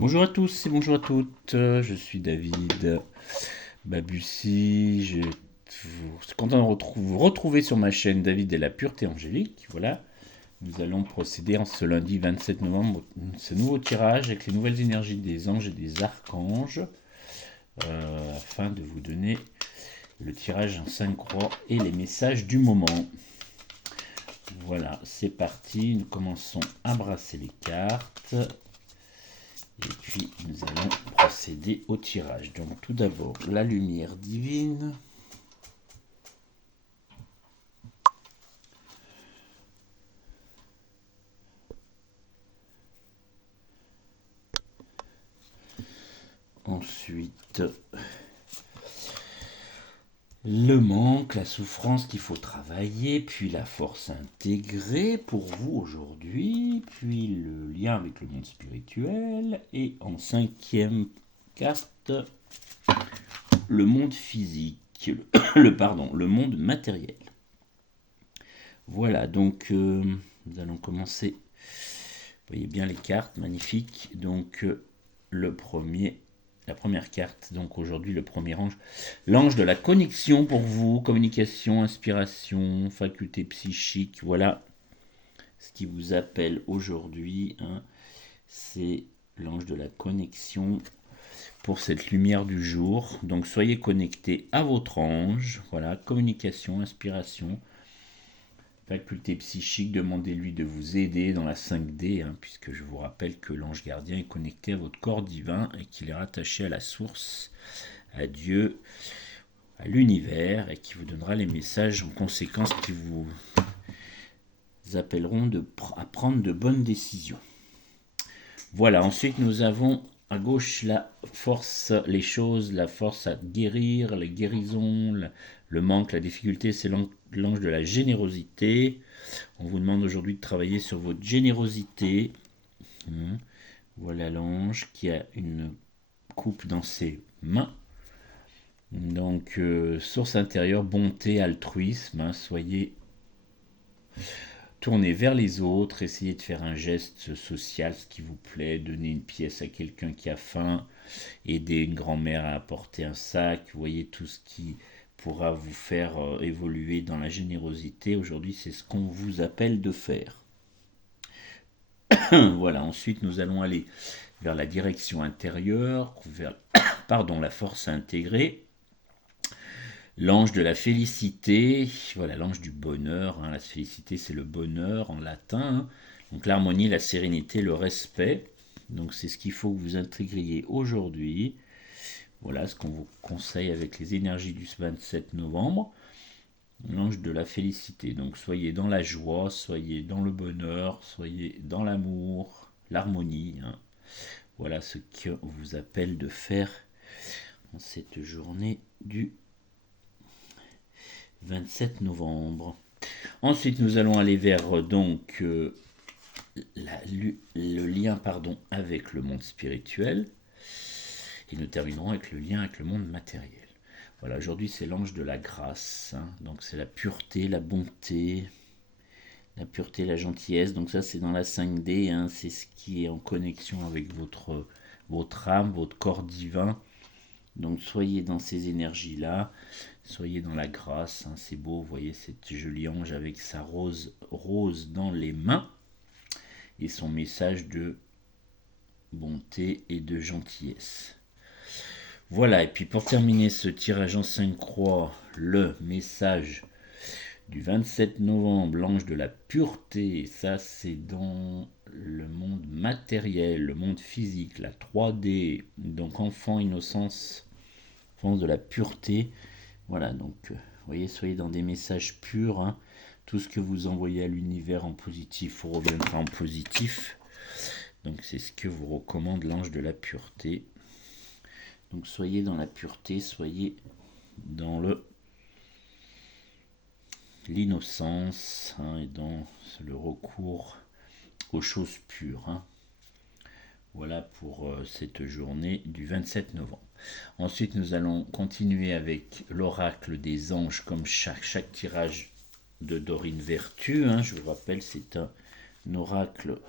Bonjour à tous et bonjour à toutes, je suis David Babussi, je suis content de vous retrouver sur ma chaîne David et la pureté angélique. Voilà, nous allons procéder en ce lundi 27 novembre, ce nouveau tirage avec les nouvelles énergies des anges et des archanges, afin de vous donner le tirage en 5 croix et les messages du moment. Voilà, c'est parti, nous commençons à brasser les cartes. Et puis nous allons procéder au tirage. Donc tout d'abord la lumière divine. Ensuite le manque, la souffrance qu'il faut travailler, puis la force intégrée pour vous aujourd'hui, puis le lien avec le monde spirituel, et en cinquième carte, le monde physique, le monde matériel. Voilà, donc nous allons commencer. Vous voyez bien les cartes, magnifiques. Donc la première carte, donc aujourd'hui le premier ange, l'ange de la connexion pour vous, communication, inspiration, faculté psychique, voilà ce qui vous appelle aujourd'hui, hein. C'est l'ange de la connexion pour cette lumière du jour. Donc soyez connectés à votre ange, voilà, communication, inspiration, faculté psychique, demandez-lui de vous aider dans la 5D, hein, puisque je vous rappelle que l'ange gardien est connecté à votre corps divin et qu'il est rattaché à la source, à Dieu, à l'univers, et qui vous donnera les messages en conséquence qui vous appelleront à prendre de bonnes décisions. Voilà, ensuite nous avons à gauche la force, les choses, la force à guérir, les guérisons, le manque, la difficulté, c'est l'ange de la générosité. On vous demande aujourd'hui de travailler sur votre générosité. Voilà l'ange qui a une coupe dans ses mains. Donc, source intérieure, bonté, altruisme, hein, soyez tournez vers les autres, essayez de faire un geste social, ce qui vous plaît, donner une pièce à quelqu'un qui a faim, aider une grand-mère à apporter un sac, vous voyez tout ce qui pourra vous faire évoluer dans la générosité. Aujourd'hui, c'est ce qu'on vous appelle de faire. Voilà, ensuite nous allons aller vers la direction intérieure, vers la force intégrée. L'ange de la félicité, voilà l'ange du bonheur, hein, la félicité c'est le bonheur en latin, hein. Donc l'harmonie, la sérénité, le respect, donc c'est ce qu'il faut que vous intégriez aujourd'hui. Voilà ce qu'on vous conseille avec les énergies du 27 novembre. L'ange de la félicité, donc soyez dans la joie, soyez dans le bonheur, soyez dans l'amour, l'harmonie, hein. Voilà ce que vous appelle de faire en cette journée du 27 novembre. Ensuite, nous allons aller vers donc le lien avec le monde spirituel. Et nous terminerons avec le lien avec le monde matériel. Voilà, aujourd'hui c'est l'ange de la grâce, hein. Donc c'est la pureté, la bonté, la pureté, la gentillesse. Donc ça c'est dans la 5D, hein. C'est ce qui est en connexion avec votre âme, votre corps divin. Donc soyez dans ces énergies-là, soyez dans la grâce, hein, c'est beau, vous voyez cette jolie ange avec sa rose dans les mains et son message de bonté et de gentillesse. Voilà, et puis pour terminer ce tirage en 5 croix, le message du 27 novembre, l'ange de la pureté, ça c'est dans le monde matériel, le monde physique, la 3D, donc enfant, innocence, enfance de la pureté. Voilà, donc vous voyez, soyez dans des messages purs, hein. Tout ce que vous envoyez à l'univers en positif vous reviendra en positif. Donc c'est ce que vous recommande l'ange de la pureté. Donc soyez dans la pureté, soyez dans l'innocence, hein, et dans le recours aux choses pures, hein. Voilà pour cette journée du 27 novembre. Ensuite, nous allons continuer avec l'oracle des anges, comme chaque tirage de Dorine Vertu, hein. Je vous rappelle, c'est un oracle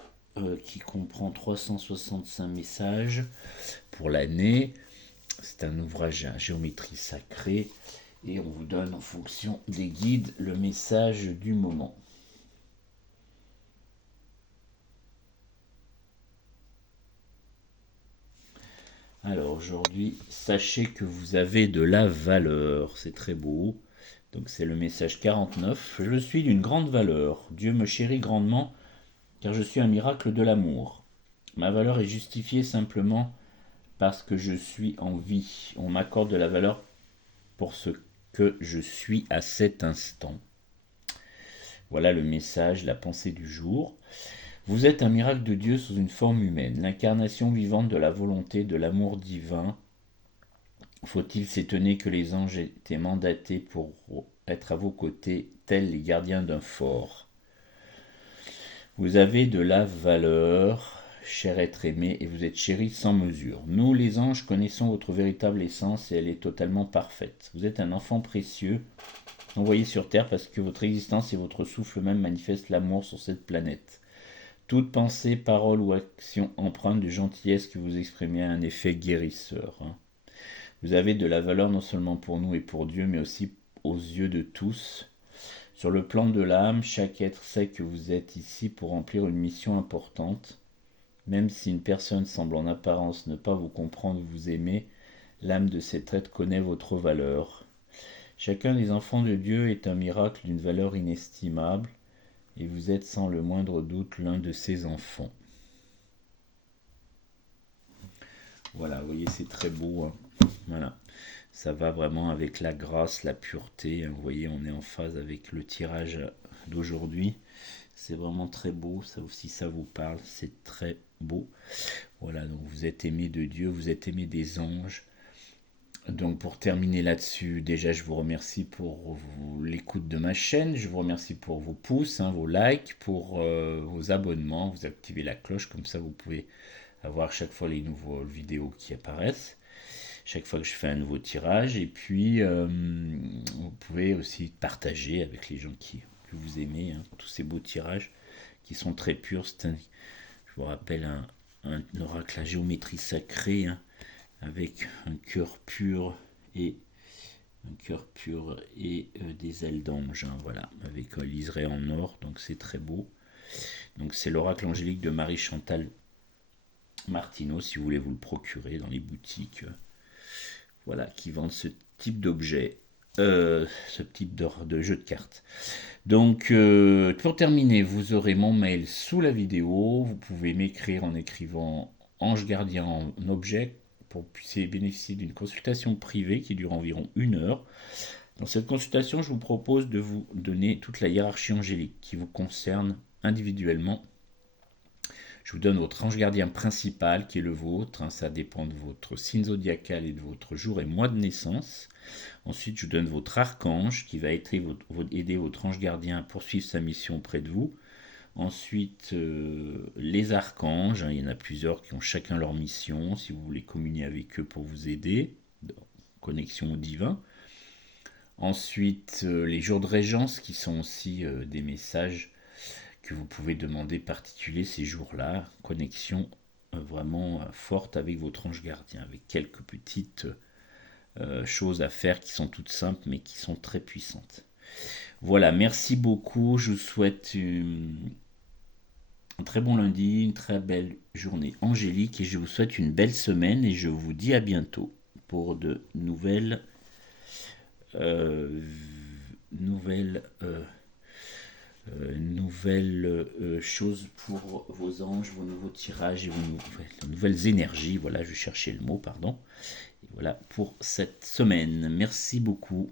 qui comprend 365 messages pour l'année. C'est un ouvrage à géométrie sacrée et on vous donne en fonction des guides le message du moment. Alors aujourd'hui, sachez que vous avez de la valeur, c'est très beau. Donc c'est le message 49. Je suis d'une grande valeur. Dieu me chérit grandement car je suis un miracle de l'amour. Ma valeur est justifiée simplement parce que je suis en vie. On m'accorde de la valeur pour ce que je suis à cet instant. Voilà le message, la pensée du jour. Vous êtes un miracle de Dieu sous une forme humaine, l'incarnation vivante de la volonté, de l'amour divin. Faut-il s'étonner que les anges aient été mandatés pour être à vos côtés, tels les gardiens d'un fort. Vous avez de la valeur, cher être aimé, et vous êtes chéri sans mesure. Nous, les anges, connaissons votre véritable essence et elle est totalement parfaite. Vous êtes un enfant précieux, envoyé sur Terre parce que votre existence et votre souffle même manifestent l'amour sur cette planète. Toute pensée, parole ou action empreinte de gentillesse que vous exprimez a un effet guérisseur. Vous avez de la valeur non seulement pour nous et pour Dieu, mais aussi aux yeux de tous. Sur le plan de l'âme, chaque être sait que vous êtes ici pour remplir une mission importante. Même si une personne semble en apparence ne pas vous comprendre ou vous aimer, l'âme de cet être connaît votre valeur. Chacun des enfants de Dieu est un miracle d'une valeur inestimable. Et vous êtes sans le moindre doute l'un de ses enfants. Voilà, vous voyez, c'est très beau. Voilà, ça va vraiment avec la grâce, la pureté. Vous voyez, on est en phase avec le tirage d'aujourd'hui. C'est vraiment très beau. Ça aussi, ça vous parle. C'est très beau. Voilà, donc vous êtes aimé de Dieu, vous êtes aimé des anges. Donc pour terminer là-dessus, déjà je vous remercie pour l'écoute de ma chaîne, je vous remercie pour vos pouces, vos likes, pour vos abonnements, vous activez la cloche, comme ça vous pouvez avoir chaque fois les nouvelles vidéos qui apparaissent, chaque fois que je fais un nouveau tirage, et puis vous pouvez aussi partager avec les gens que vous aimez, tous ces beaux tirages qui sont très purs. Je vous rappelle un oracle à géométrie sacrée, avec un cœur pur et des ailes d'ange, voilà, avec un liseré en or, donc c'est très beau. Donc c'est l'oracle angélique de Marie-Chantal Martineau, si vous voulez vous le procurer dans les boutiques, voilà, qui vendent ce type d'objet, ce type de jeu de cartes. Donc pour terminer, vous aurez mon mail sous la vidéo, vous pouvez m'écrire en écrivant ange gardien en objet pour que vous puissiez bénéficier d'une consultation privée qui dure environ 1 heure. Dans cette consultation, je vous propose de vous donner toute la hiérarchie angélique qui vous concerne individuellement. Je vous donne votre ange gardien principal qui est le vôtre, ça dépend de votre signe zodiacal et de votre jour et mois de naissance. Ensuite, je vous donne votre archange qui va aider votre ange gardien à poursuivre sa mission auprès de vous. Ensuite, les archanges, il y en a plusieurs qui ont chacun leur mission, si vous voulez communier avec eux pour vous aider, connexion au divin. Ensuite, les jours de régence qui sont aussi des messages que vous pouvez demander particuliers ces jours-là, connexion vraiment forte avec votre ange gardien, avec quelques petites choses à faire qui sont toutes simples mais qui sont très puissantes. Voilà, merci beaucoup, je vous souhaite un très bon lundi, une très belle journée angélique et je vous souhaite une belle semaine et je vous dis à bientôt pour de nouvelles choses pour vos anges, vos nouveaux tirages et vos nouvelles énergies. Voilà, je cherchais le mot, pardon. Et voilà pour cette semaine. Merci beaucoup.